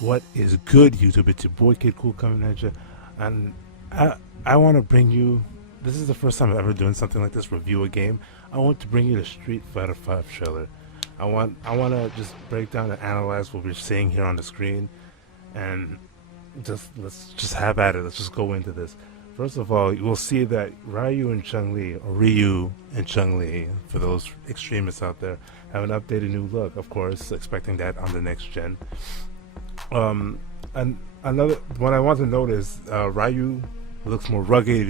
What is good, YouTube? It's your boy Kid Cool coming at you, and I want to bring you. This is the first time I'm ever doing something like this. Review a game. I want to bring you the Street Fighter 5 trailer. I want to just break down and analyze what we're seeing here on the screen, and let's just have at it. Let's just go into this. First of all, you will see that Ryu and Chun-Li, or Ryu and Chun-Li, for those extremists out there, have an updated new look. Of course, expecting that on the next gen. And another what I want to note is Ryu looks more rugged.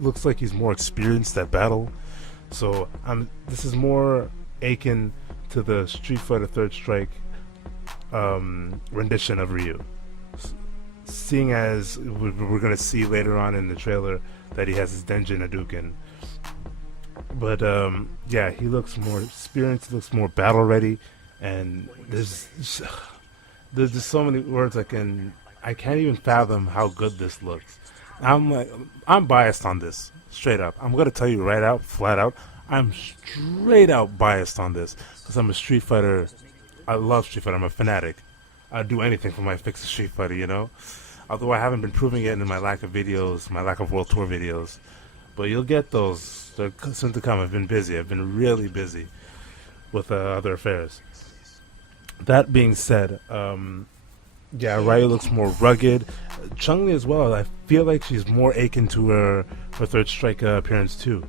Looks like he's more experienced at battle. So this is more akin to the Street Fighter Third Strike rendition of Ryu. Seeing as we're gonna see later on in the trailer that he has his Denjin Hadouken. But yeah, he looks more experienced. Looks more battle ready, and there's just so many words I can't even fathom how good this looks. I'm biased on this, straight up. I'm gonna tell you right out, flat out, I'm straight out biased on this because I'm a Street Fighter. I love Street Fighter. I'm a fanatic. I'd do anything for my fix of Street Fighter, you know. Although I haven't been proving it in my lack of videos, my lack of World Tour videos, but you'll get those. They're soon to come. I've been busy. I've been really busy with other affairs. That being said, yeah, Ryu looks more rugged. Chun-Li as well. I feel like she's more akin to her Third Strike appearance too.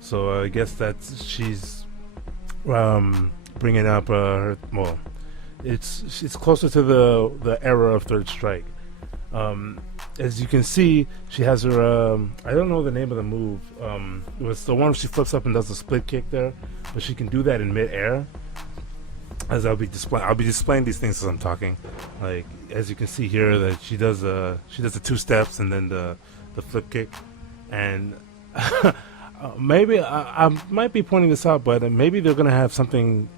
So I guess she's bringing up her. Well, it's closer to the era of Third Strike. As you can see, she has her. I don't know the name of the move. It was the one where she flips up and does the split kick there, but she can do that in mid-air. As I'll be displaying these things as I'm talking. Like as you can see here, that she does the 2 steps and then the flip kick, and maybe I might be pointing this out, but maybe they're gonna have something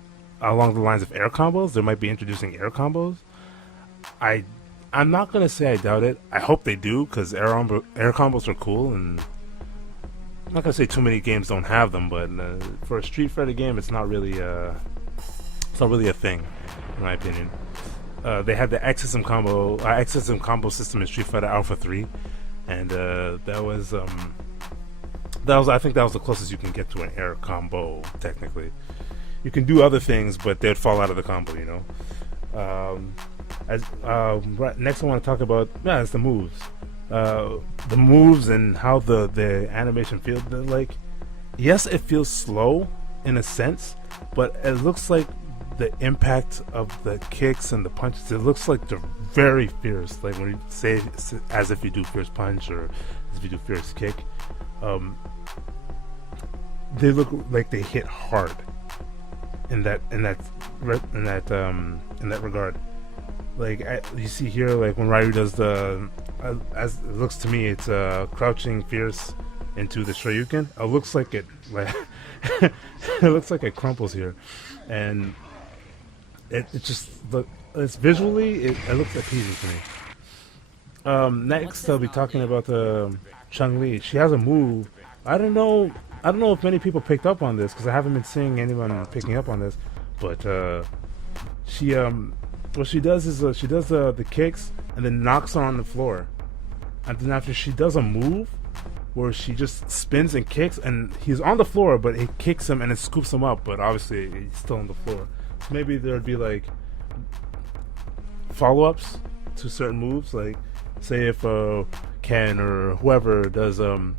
along the lines of air combos. They might be introducing air combos. I'm not gonna say I doubt it. I hope they do because air combos are cool, and I'm not gonna say too many games don't have them, but for a Street Fighter game, it's not really a thing, in my opinion. They had the X-System combo system in Street Fighter Alpha 3, and that was I think that was the closest you can get to an air combo. Technically, you can do other things, but they'd fall out of the combo, you know. Next, I want to talk about it's the moves. The moves and how the animation feels. Like, yes, it feels slow in a sense, but it looks like the impact of the kicks and the punches, it looks like they're very fierce. Like when you say as if you do fierce punch or as if you do fierce kick, they look like they hit hard in that regard. Like you see here, like when Ryu does as it looks to me, it's crouching fierce into the Shoryuken. It looks like it it looks like it crumples here, and it just it's visually it looks appeasing to me. Next, I'll be talking about Chun-Li. She has a move. I don't know if many people picked up on this because I haven't been seeing anyone picking up on this. But what she does is she does the kicks and then knocks her on the floor, and then after she does a move where she just spins and kicks, and he's on the floor, but it kicks him and it scoops him up, but obviously he's still on the floor. So maybe there'd be like follow-ups to certain moves, like say if Ken or whoever does a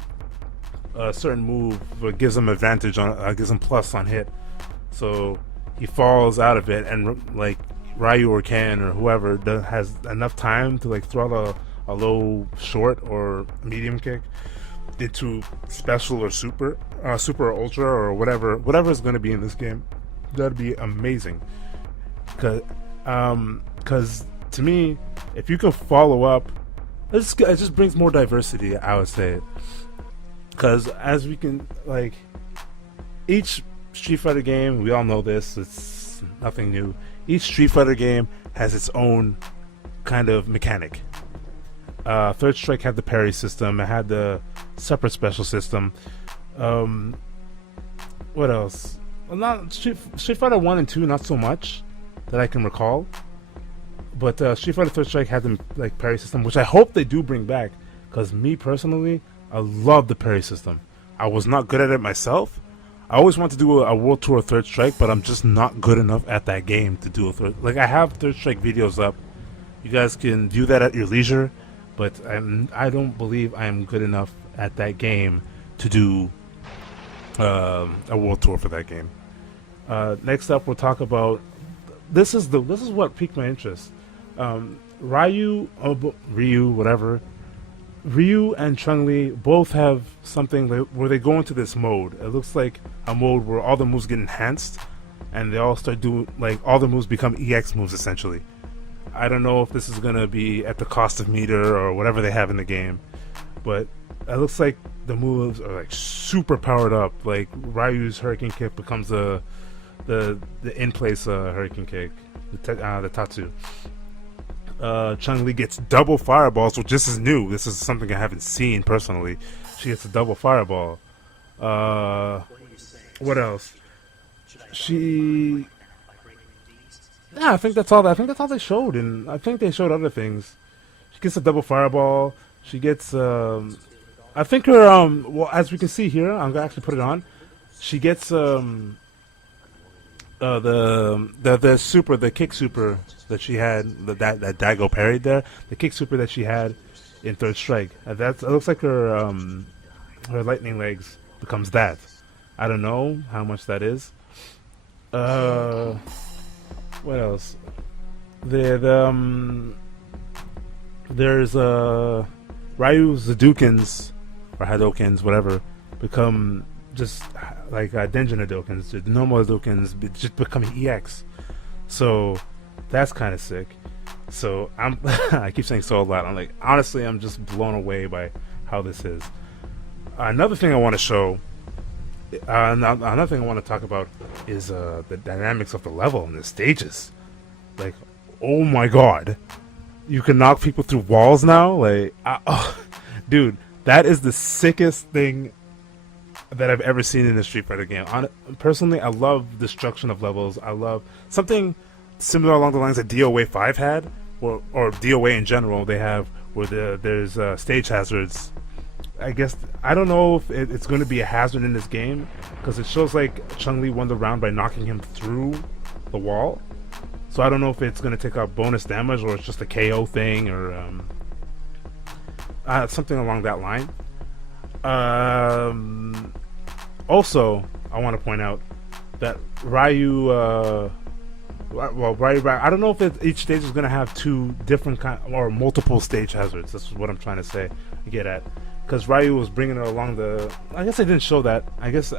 certain move that gives him advantage on gives him plus on hit, so he falls out of it, and like Ryu or Ken or whoever has enough time to like throw a low short or medium kick into special or super or ultra or whatever is going to be in this game. That'd be amazing, because to me, if you can follow up, it just brings more diversity, I would say. Because as we can, like, each Street Fighter game, we all know this, it's nothing new. Each Street Fighter game has its own kind of mechanic. Third Strike had the parry system. It had the separate special system. What else? Well, not Street Fighter 1 and 2, not so much that I can recall. But Street Fighter Third Strike had the like parry system, which I hope they do bring back. Because me personally, I love the parry system. I was not good at it myself. I always want to do a World Tour Third Strike, but I'm just not good enough at that game to do a third. Like I have Third Strike videos up. You guys can do that at your leisure, but I don't believe I am good enough at that game to do a World Tour for that game. Next up, we'll talk about this is what piqued my interest. Ryu, whatever. Ryu and Chun-Li both have something where they go into this mode. It looks like a mode where all the moves get enhanced, and they all start doing like all the moves become EX moves essentially. I don't know if this is gonna be at the cost of meter or whatever they have in the game, but it looks like the moves are like super powered up. Like Ryu's Hurricane Kick becomes the in place Hurricane Kick, the Tatsu. Chun-Li gets double fireballs, which this is new. This is something I haven't seen personally. She gets a double fireball. What else? Yeah, I think that's all. I think that's all they showed, and I think they showed other things. She gets a double fireball. She gets. I think her. Well, as we can see here, I'm gonna actually put it on. She gets the super, the kick super that she had, that Daigo parried there, the kick super that she had in Third Strike. It looks like her lightning legs becomes that. I don't know how much that is. What else? There's Ryu's Hadoukens or Hadokens, whatever, become just like Denjin Hadokens. The normal Hadokens just become EX. So that's kind of sick. So I keep saying so a lot. I'm like, honestly, I'm just blown away by how this is. Another thing I want to show, another thing I want to talk about is the dynamics of the level and the stages. Like, oh my god, you can knock people through walls now. Like, dude, that is the sickest thing that I've ever seen in a Street Fighter game. Personally, I love destruction of levels. I love something similar along the lines that DOA 5 had, or DOA in general. They have where there's stage hazards. I guess I don't know if it's going to be a hazard in this game because it shows like Chun-Li won the round by knocking him through the wall. So I don't know if it's going to take out bonus damage or it's just a KO thing or something along that line. Also, I want to point out that Ryu. Ryu. I don't know if each stage is going to have two different or multiple stage hazards. That's what I'm trying to say. Get at. Because Ryu was bringing it along the. I guess they didn't show that. I guess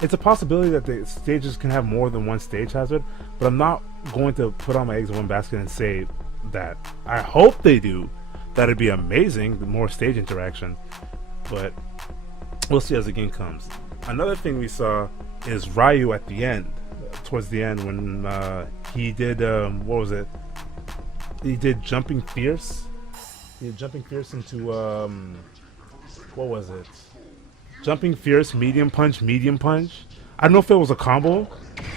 it's a possibility that the stages can have more than one stage hazard, but I'm not going to put all my eggs in one basket and say that. I hope they do. That'd be amazing. The more stage interaction, but we'll see as the game comes. Another thing we saw is Ryu at the end, towards the end when he did what was it? He did Jumping Fierce. He did Jumping Fierce into what was it? Jumping Fierce, medium punch. I don't know if it was a combo.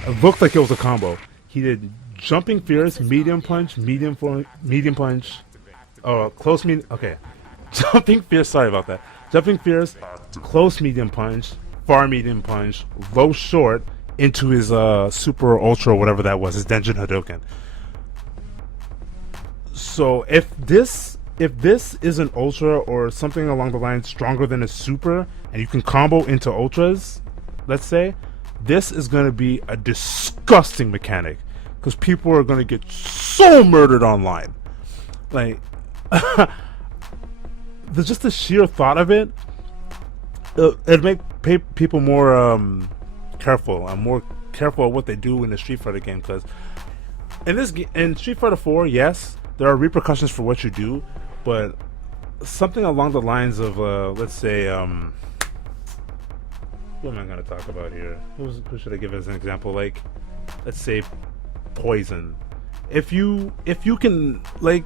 It looked like it was a combo. He did Jumping Fierce, medium punch, close medium. Okay, Jumping Fierce. Sorry about that. Jumping Fierce, close medium punch, far medium punch, low short into his super ultra, whatever that was, his Denjin Hadoken. So if this is an ultra or something along the lines stronger than a super, and you can combo into ultras, let's say, this is going to be a disgusting mechanic because people are going to get so murdered online. Like, just the sheer thought of it, it'd make people more careful. I'm more careful of what they do in the Street Fighter game because in Street Fighter 4, yes, there are repercussions for what you do. But something along the lines of, let's say, what am I going to talk about here? Who should I give as an example? Like, let's say, poison. If you can, like,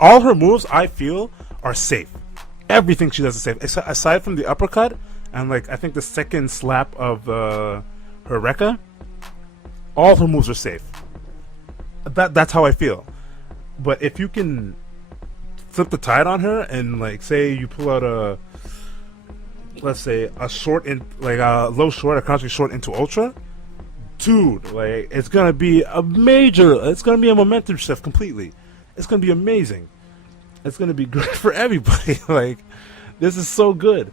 all her moves, I feel, are safe. Everything she does is safe, aside from the uppercut and, like, I think the second slap of her Rekka. All her moves are safe. That's how I feel. But if you can flip the tide on her and like say you pull out a, let's say a short in like a low short, a country short into ultra, dude, like it's gonna be it's gonna be a momentum shift completely. It's gonna be amazing. It's gonna be great for everybody. Like, this is so good.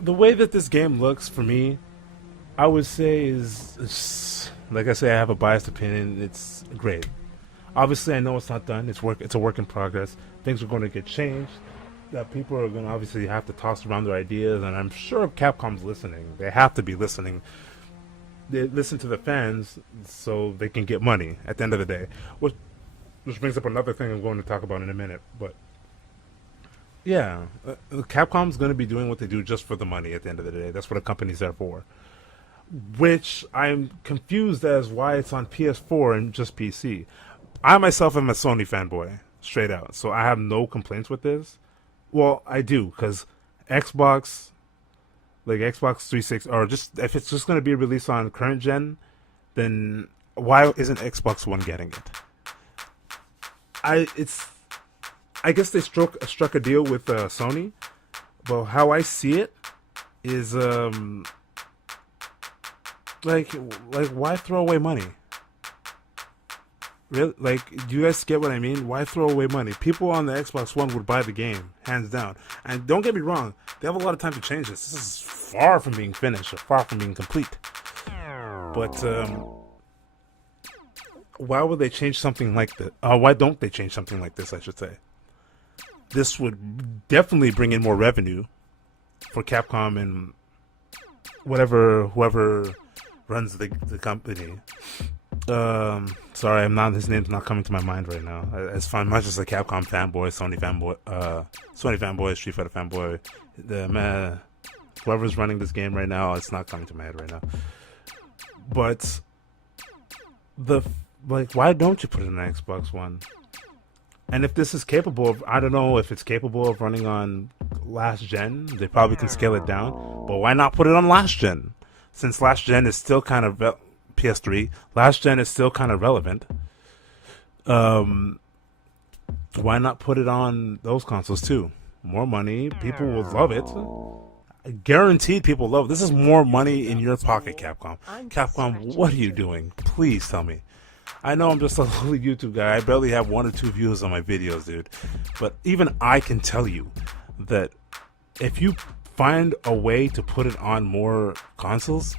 The way that this game looks for me, I would say is like I say, I have a biased opinion. It's great. Obviously, I know it's not done. It's a work in progress. Things are going to get changed. That people are going to obviously have to toss around their ideas, and I'm sure Capcom's listening. They have to be listening. They listen to the fans so they can get money at the end of the day. Which brings up another thing I'm going to talk about in a minute. But yeah, Capcom's going to be doing what they do just for the money at the end of the day. That's what a company's there for. Which I'm confused as why it's on PS4 and just PC. I myself am a Sony fanboy, straight out. So I have no complaints with this. Well, I do, because Xbox, like Xbox 360, or just if it's just going to be released on current gen, then why isn't Xbox One getting it? I guess they struck a deal with Sony, but how I see it is like why throw away money? Really? Like, do you guys get what I mean? Why throw away money? People on the Xbox One would buy the game, hands down. And don't get me wrong, they have a lot of time to change this. This is far from being finished, or far from being complete. But why would they change something like this? Why don't they change something like this, I should say? This would definitely bring in more revenue for Capcom and whoever runs the company. Sorry, his name's not coming to my mind right now. As much as a Capcom fanboy, Sony fanboy, Street Fighter fanboy, whoever's running this game right now, it's not coming to my head right now. But why don't you put it in an Xbox One? And if this is capable of, I don't know if it's capable of running on last gen. They probably can scale it down, but why not put it on last gen? Since last gen is still kind of PS3, last gen is still kind of relevant. Why not put it on those consoles too? More money, people will love it. Guaranteed, people love it. This is more money in your pocket, Capcom. Capcom, what are you doing? Please tell me. I know I'm just a little YouTube guy. I barely have 1 or 2 views on my videos, dude. But even I can tell you that if you find a way to put it on more consoles,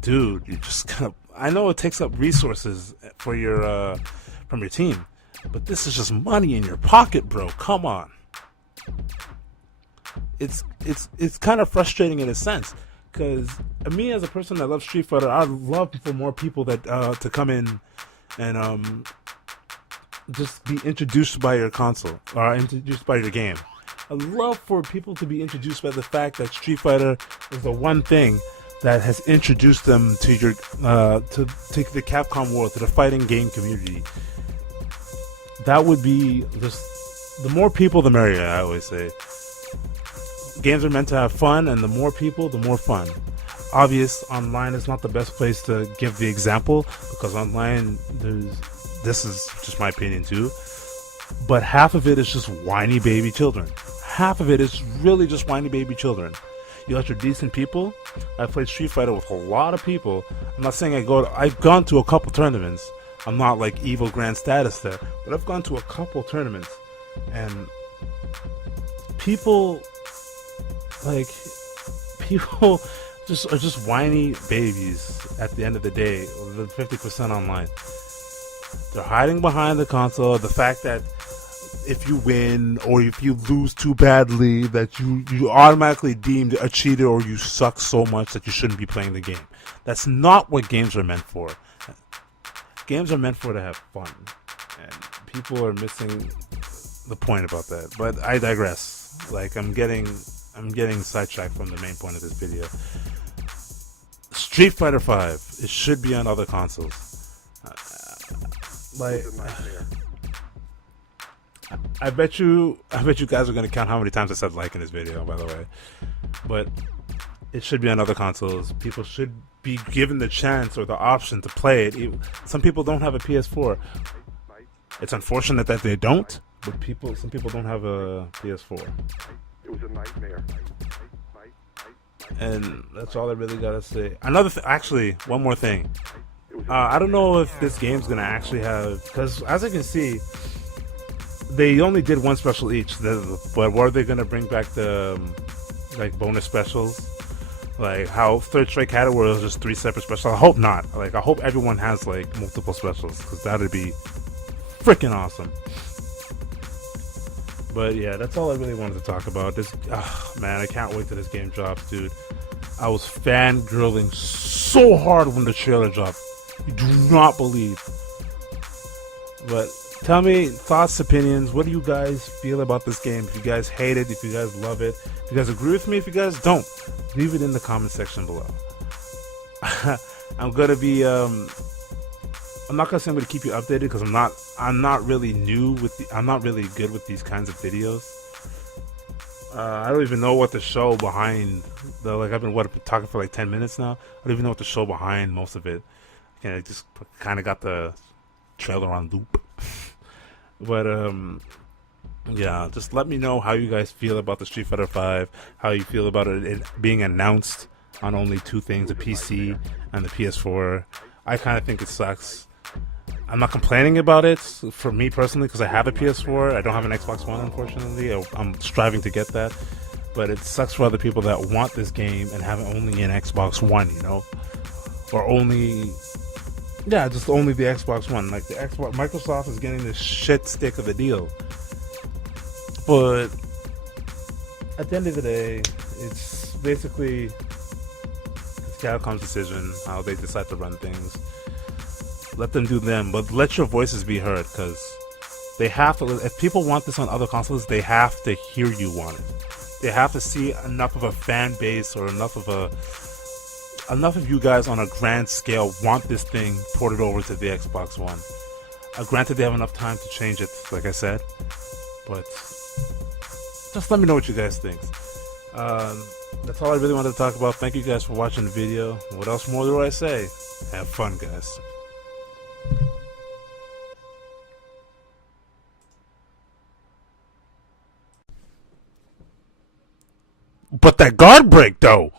dude, you just kind of. I know it takes up resources for your from your team, but this is just money in your pocket, bro. Come on. It's kind of frustrating in a sense, because me as a person that loves Street Fighter, I'd love for more people that to come in and just be introduced by your console or introduced by your game. I'd love for people to be introduced by the fact that Street Fighter is the one thing that has introduced them to your to the Capcom world, to the fighting game community. That would be just the more people, the merrier. I always say. Games are meant to have fun, and the more people, the more fun. Obvious, online is not the best place to give the example, because online, this is just my opinion too, but half of it is just whiny baby children. Half of it is really just whiny baby children. You let your decent people. I played Street Fighter with a lot of people. I'm not saying I've gone to a couple tournaments. I'm not like evil grand status there, but I've gone to a couple tournaments, and people are just whiny babies at the end of the day. The 50% online, they're hiding behind the console. The fact that if you win or if you lose too badly, that you automatically deemed a cheater, or you suck so much that you shouldn't be playing the game. That's not what games are meant for. Games are meant for to have fun, and people are missing the point about that. But I digress. Like, I'm getting sidetracked from the main point of this video. Street Fighter V, it should be on other consoles. I bet you guys are gonna count how many times I said like in this video, by the way. But it should be on other consoles. People should be given the chance or the option to play it. Some people don't have a PS4. It's unfortunate that they don't, but some people don't have a PS4. It was a nightmare. And that's all I really gotta say. Actually, one more thing. I don't know if this game's gonna actually have, because as I can see, they only did one special each. But were they gonna bring back the like bonus specials, like how Third Strike had it, where it was just 3 separate specials? I hope not. Like I hope everyone has like multiple specials, because that'd be freaking awesome. But yeah, that's all I really wanted to talk about. This, man, I can't wait till this game drops, dude. I was fangirling so hard when the trailer dropped. You do not believe. But tell me thoughts, opinions. What do you guys feel about this game? If you guys hate it, if you guys love it, if you guys agree with me, if you guys don't, leave it in the comment section below. I'm gonna be I'm not gonna say I'm gonna keep you updated, because I'm not really I'm not really good with these kinds of videos. I don't even know what the show behind I've been talking for like 10 minutes now. I don't even know what the show behind most of it. I just kind of got the trailer on loop. But yeah, just let me know how you guys feel about the Street Fighter 5, how you feel about it being announced on only 2 things, the PC and the PS4. I kind of think it sucks. I'm not complaining about it for me personally, because I have a PS4. I don't have an Xbox One, unfortunately. I'm striving to get that. But it sucks for other people that want this game and have only an Xbox One, you know? Or just only the Xbox One. Like, Microsoft is getting this shit stick of a deal. But at the end of the day, it's basically Capcom's decision, how they decide to run things. Let them do them, but let your voices be heard, because they have to. If people want this on other consoles, they have to hear you want it. They have to see enough of a fan base, or enough of you guys on a grand scale want this thing ported over to the Xbox One. Granted, they have enough time to change it, like I said, but just let me know what you guys think. That's all I really wanted to talk about. Thank you guys for watching the video. What else more do I say? Have fun, guys. But that guard break, though.